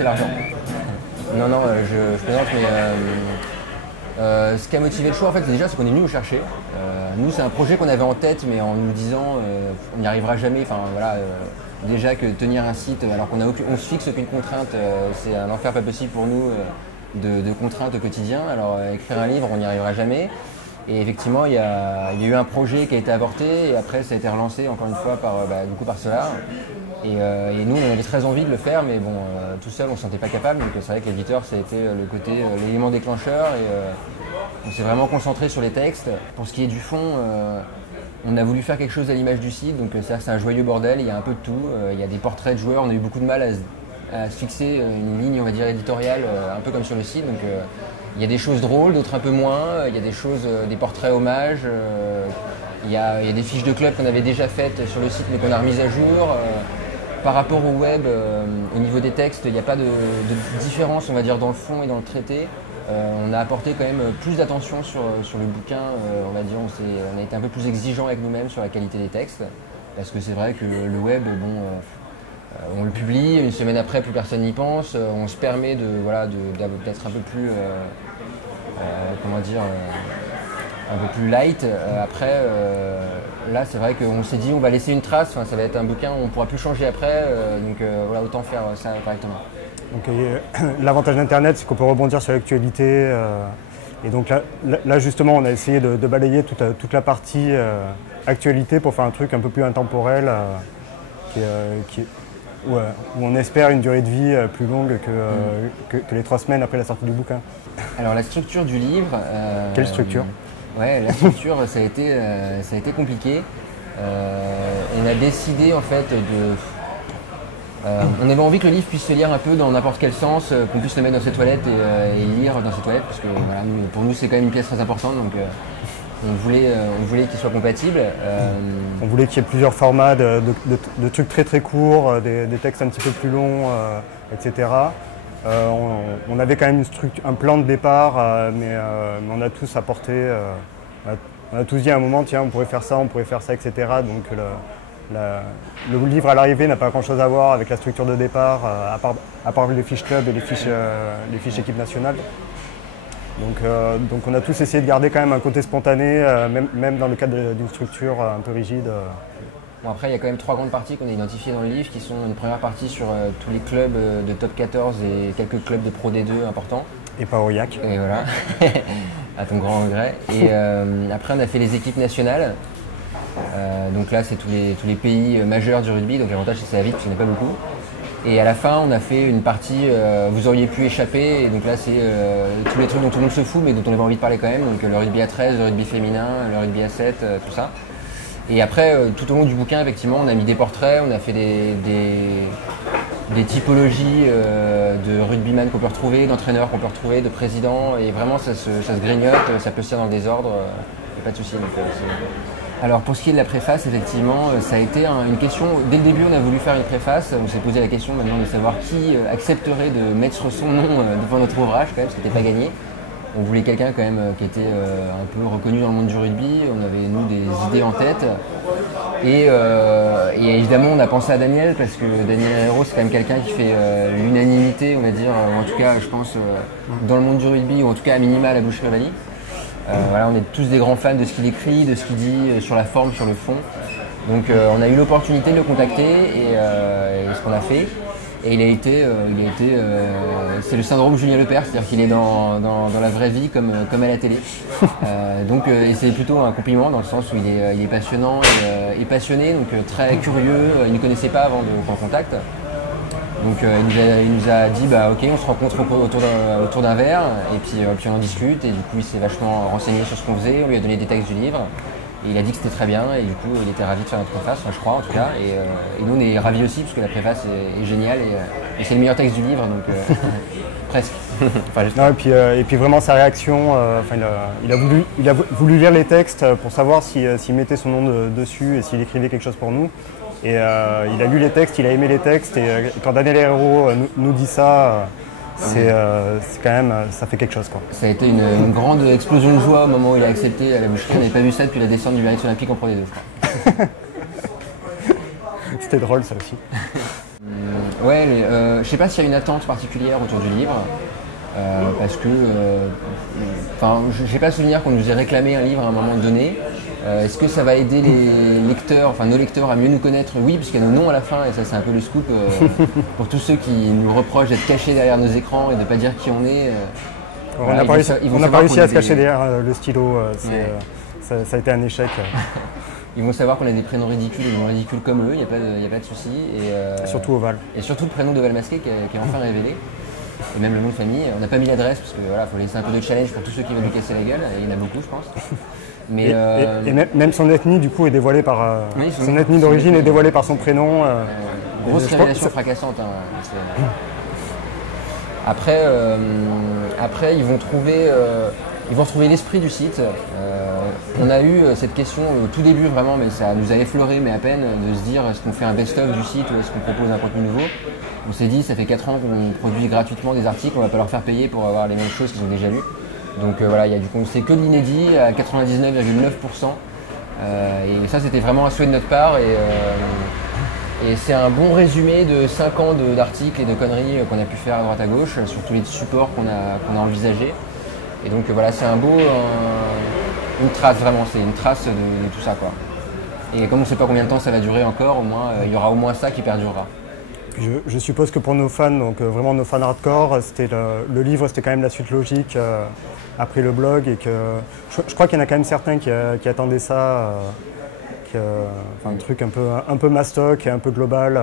fait l'argent. Non, non, je plaisante, mais ce qui a motivé le choix, en fait, c'est qu'on est venu nous chercher. Nous, c'est un projet qu'on avait en tête, mais en nous disant on n'y arrivera jamais. Enfin, voilà, déjà que tenir un site, alors qu'on on se fixe aucune contrainte, c'est un enfer pas possible pour nous de contraintes au quotidien. Alors, écrire un livre, on n'y arrivera jamais. Et effectivement, il y a eu un projet qui a été avorté, et après, ça a été relancé encore une fois par Solar. Et nous, on avait très envie de le faire, mais bon, tout seul, on ne se sentait pas capable. Donc c'est vrai que l'éditeur, ça a été l'élément déclencheur. Et on s'est vraiment concentré sur les textes. Pour ce qui est du fond, on a voulu faire quelque chose à l'image du site. Donc c'est un joyeux bordel, il y a un peu de tout. Il y a des portraits de joueurs, on a eu beaucoup de mal à se fixer une ligne, on va dire, éditoriale, un peu comme sur le site. Donc il y a des choses drôles, d'autres un peu moins. Il y a des choses, des portraits hommages. Il y a des fiches de club qu'on avait déjà faites sur le site, mais qu'on a remises à jour. Par rapport au web, au niveau des textes, il n'y a pas de différence, on va dire, dans le fond et dans le traité. On a apporté quand même plus d'attention sur le bouquin, on va dire, on a été un peu plus exigeant avec nous-mêmes sur la qualité des textes, parce que c'est vrai que le web, on le publie, une semaine après, plus personne n'y pense, on se permet d'être un peu plus, un peu plus light. Après, là, c'est vrai qu'on s'est dit on va laisser une trace, ça va être un bouquin où on ne pourra plus changer après, autant faire ça correctement. Donc, l'avantage d'Internet, c'est qu'on peut rebondir sur l'actualité. Et donc là, justement, on a essayé de balayer toute la partie actualité pour faire un truc un peu plus intemporel, où on espère une durée de vie plus longue que les 3 semaines après la sortie du bouquin. Alors, la structure du livre... Quelle structure ? Ouais, la structure, ça a été compliqué. On a décidé en fait on avait envie que le livre puisse se lire un peu dans n'importe quel sens, qu'on puisse le mettre dans ses toilettes et lire dans ses toilettes, parce que voilà, pour nous c'est quand même une pièce très importante, donc on voulait qu'il soit compatible. On voulait qu'il y ait plusieurs formats de trucs très très courts, des textes un petit peu plus longs, etc. On avait quand même un plan de départ, mais on a tous apporté, on a tous dit à un moment, tiens, on pourrait faire ça, etc. Donc le livre à l'arrivée n'a pas grand chose à voir avec la structure de départ, à part les fiches club et les fiches équipe nationale. Donc on a tous essayé de garder quand même un côté spontané, même dans le cadre d'une structure un peu rigide. Bon, après, il y a quand même 3 grandes parties qu'on a identifiées dans le livre, qui sont une première partie sur tous les clubs de top 14 et quelques clubs de Pro D2 importants. Et pas Aurillac. Et voilà, à ton grand regret. Et après, on a fait les équipes nationales. Donc là, c'est tous les pays majeurs du rugby, donc l'avantage c'est que ça va vite, parce qu'il n'y en a pas beaucoup. Et à la fin, on a fait une partie vous auriez pu échapper, et donc là, c'est tous les trucs dont tout le monde se fout, mais dont on avait envie de parler quand même, donc le rugby à 13, le rugby féminin, le rugby à 7, tout ça. Et après, tout au long du bouquin, effectivement, on a mis des portraits, on a fait des typologies de rugbyman qu'on peut retrouver, d'entraîneurs qu'on peut retrouver, de présidents, et vraiment ça se grignote, ça peut se faire dans le désordre, il n'y a pas de souci. Alors pour ce qui est de la préface, effectivement, ça a été une question. Dès le début, on a voulu faire une préface. On s'est posé la question maintenant de savoir qui accepterait de mettre son nom devant notre ouvrage, quand même, ce qui n'était pas gagné. On voulait quelqu'un quand même qui était un peu reconnu dans le monde du rugby. On avait, nous, des idées en tête. Et évidemment, on a pensé à Daniel, parce que Daniel Herrero, c'est quand même quelqu'un qui fait l'unanimité, on va dire, en tout cas, je pense, dans le monde du rugby, ou en tout cas à minima à la Boucherie-Rivali. Voilà, on est tous des grands fans de ce qu'il écrit, de ce qu'il dit sur la forme, sur le fond. Donc on a eu l'opportunité de le contacter et ce qu'on a fait. Et c'est le syndrome Julien Lepers, c'est-à-dire qu'il est dans la vraie vie comme à la télé. Et c'est plutôt un compliment dans le sens où il est passionnant et passionné, donc très curieux. Il ne connaissait pas avant qu'on le contacte. Donc il nous a dit ok, on se rencontre autour d'un verre et puis on en discute, et du coup il s'est vachement renseigné sur ce qu'on faisait, on lui a donné des textes du livre et il a dit que c'était très bien, et du coup il était ravi de faire notre préface, je crois en tout cas, et nous on est ravis aussi parce que la préface est géniale et c'est le meilleur texte du livre, donc presque. Enfin, non, et puis vraiment sa réaction, il a voulu lire les textes pour savoir s'il mettait son nom dessus et s'il écrivait quelque chose pour nous. Et il a lu les textes, il a aimé les textes, et quand Daniel Herrero nous dit ça, c'est quand même, ça fait quelque chose, quoi. Ça a été une grande explosion de joie au moment où il a accepté à la Boucherie. On n'avait pas vu ça depuis la descente du Biarritz Olympique en Pro D2, je crois. C'était drôle, ça aussi. Ouais, je sais pas s'il y a une attente particulière autour du livre, parce que, j'ai pas souvenir qu'on nous ait réclamé un livre à un moment donné. Est-ce que ça va aider les lecteurs, nos lecteurs à mieux nous connaître? Oui, puisqu'il y a nos noms à la fin, et ça c'est un peu le scoop pour tous ceux qui nous reprochent d'être cachés derrière nos écrans et de pas dire qui on est. On n'a pas réussi à se cacher derrière le stylo, ça a été un échec. Ils vont savoir qu'on a des prénoms ridicules, ils vont ridicules comme eux, il n'y a pas de souci. Et surtout Oval. Et surtout le prénom d'Oval Masqué qui est enfin révélé. Et même le nom de famille. On n'a pas mis l'adresse parce que faut laisser un peu de challenge pour tous ceux qui veulent nous casser la gueule. Et il y en a beaucoup, je pense. Mais même son ethnie du coup est dévoilée par son ethnie d'origine est dévoilée par son prénom. Grosse révélation fracassante. Hein. Après, ils vont retrouver l'esprit du site. On a eu cette question au tout début vraiment, mais ça nous a effleuré, mais à peine, de se dire est-ce qu'on fait un best-of du site ou est-ce qu'on propose un contenu nouveau. On s'est dit ça fait 4 ans qu'on produit gratuitement des articles, on va pas leur faire payer pour avoir les mêmes choses qu'ils ont déjà lues. Donc c'est que de l'inédit à 99,9%. Et ça c'était vraiment un souhait de notre part. Et c'est un bon résumé de 5 ans d'articles et de conneries qu'on a pu faire à droite à gauche sur tous les supports qu'on a envisagés. Et donc c'est une trace vraiment, c'est une trace de tout ça quoi. Et comme on ne sait pas combien de temps ça va durer encore, au moins il y aura au moins ça qui perdurera. Je suppose que pour nos fans, donc vraiment nos fans hardcore, le livre c'était quand même la suite logique après le blog et que je crois qu'il y en a quand même certains qui attendaient ça. Un truc un peu mastoc et un peu global.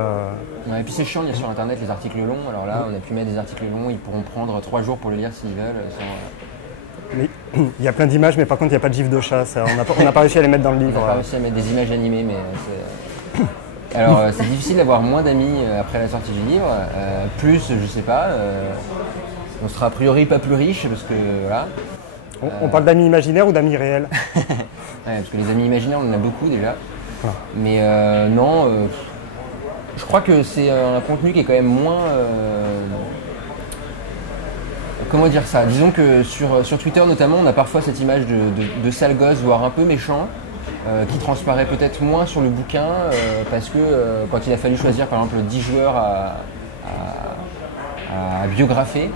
Ouais, et puis c'est chiant, il y a sur internet les articles longs. Alors là, on a pu mettre des articles longs, ils pourront prendre 3 jours pour le lire s'ils veulent. Mais il y a plein d'images, mais par contre il n'y a pas de gif de chat. On n'a pas réussi à les mettre dans le livre. On n'a pas réussi à mettre des images animées, mais alors c'est difficile d'avoir moins d'amis après la sortie du livre. Plus, je sais pas. On sera a priori pas plus riche parce que voilà. On parle d'amis imaginaires ou d'amis réels? Ouais, parce que les amis imaginaires, on en a beaucoup déjà. Ah. Mais non, je crois que c'est un contenu qui est quand même moins... comment dire ça? Disons que sur Twitter notamment, on a parfois cette image de sale gosse, voire un peu méchant, qui transparaît peut-être moins sur le bouquin, parce que quand il a fallu choisir par exemple 10 joueurs à biographer,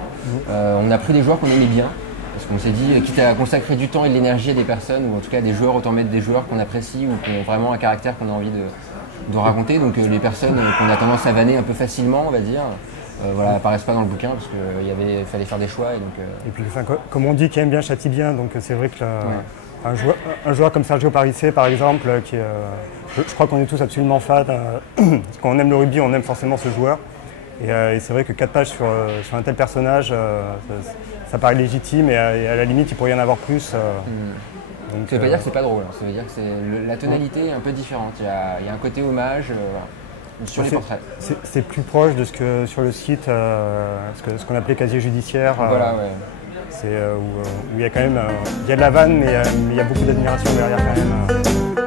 on a pris des joueurs qu'on aimait bien. Parce qu'on s'est dit, quitte à consacrer du temps et de l'énergie à des personnes, ou en tout cas à des joueurs, autant mettre des joueurs qu'on apprécie ou qui ont vraiment un caractère qu'on a envie de raconter. Donc les personnes qu'on a tendance à vanner un peu facilement, on va dire, apparaissent pas dans le bouquin parce qu'il fallait faire des choix. Et puis comme on dit, qui aime bien châtie bien, donc c'est vrai que un joueur comme Sergio Parisse par exemple, je crois qu'on est tous absolument fans, quand on aime le rugby, on aime forcément ce joueur. Et c'est vrai que 4 pages sur un tel personnage, ça paraît légitime et à la limite il pourrait y en avoir plus. Donc, ça veut pas dire que c'est pas drôle, ça veut dire que la tonalité est un peu différente. Il y a un côté hommage sur les portraits. C'est plus proche de ce que sur le site, ce qu'on appelait casier judiciaire. Voilà, ouais. C'est où il y a quand même il y a de la vanne, mais il y a beaucoup d'admiration derrière quand même.